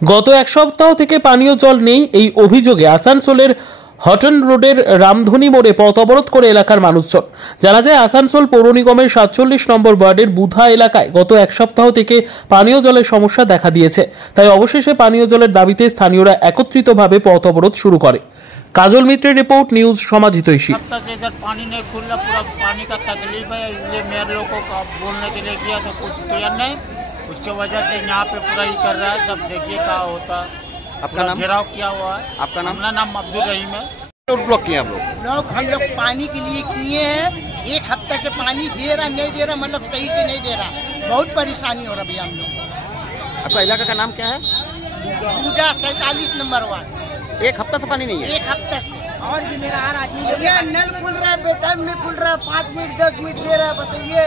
গত এক সপ্তাহ থেকে পানীয় জল নেই, এই অভিযোগে আসানসোলের হটন রোডের রামধনী মোড়ে পথ অবরোধ করে এলাকার মানুষজন। জানা যায়, আসানসোল পৌর নিগমের 47 নম্বর ওয়ার্ডের বুধা এলাকায় গত এক সপ্তাহ থেকে পানীয় জলের সমস্যা দেখা দিয়েছে। তাই অবশেষে পানীয় জলের দাবিতে স্থানীয়রা একত্রিতভাবে পথ অবরোধ শুরু করে। काजल मित्र रिपोर्ट, न्यूज समाज हितैषी। अब तक इधर पानी नहीं खुल रहा, पूरा पानी का तकलीफ है। इसलिए मेयर लोगों को बोलने के लिए किया तो कुछ क्लियर नहीं, उसके वजह से यहाँ पे पूरा ही कर रहा है। सब देखिए क्या होता है। आपका नाम? घेराव किया हुआ है। आपका नाम? अपना नाम अब्दुल रहीम है। ब्लॉक किया आप लोग? हम लोग पानी के लिए किए हैं। एक हफ्ता से पानी दे रहा नहीं दे रहा, मतलब सही से नहीं दे रहा। बहुत परेशानी हो रहा भैया हम लोग। आपका इलाका का नाम क्या है? पूजा 47 नंबर वार्ड। एक हफ्ता से पानी नहीं है? एक हफ्ता से। और भी मेरा हर आदमी नल खुल रहा है, बेटाइम में खुल रहा है, 5 मिनट 10 मिनट दे रहा है, बताइए।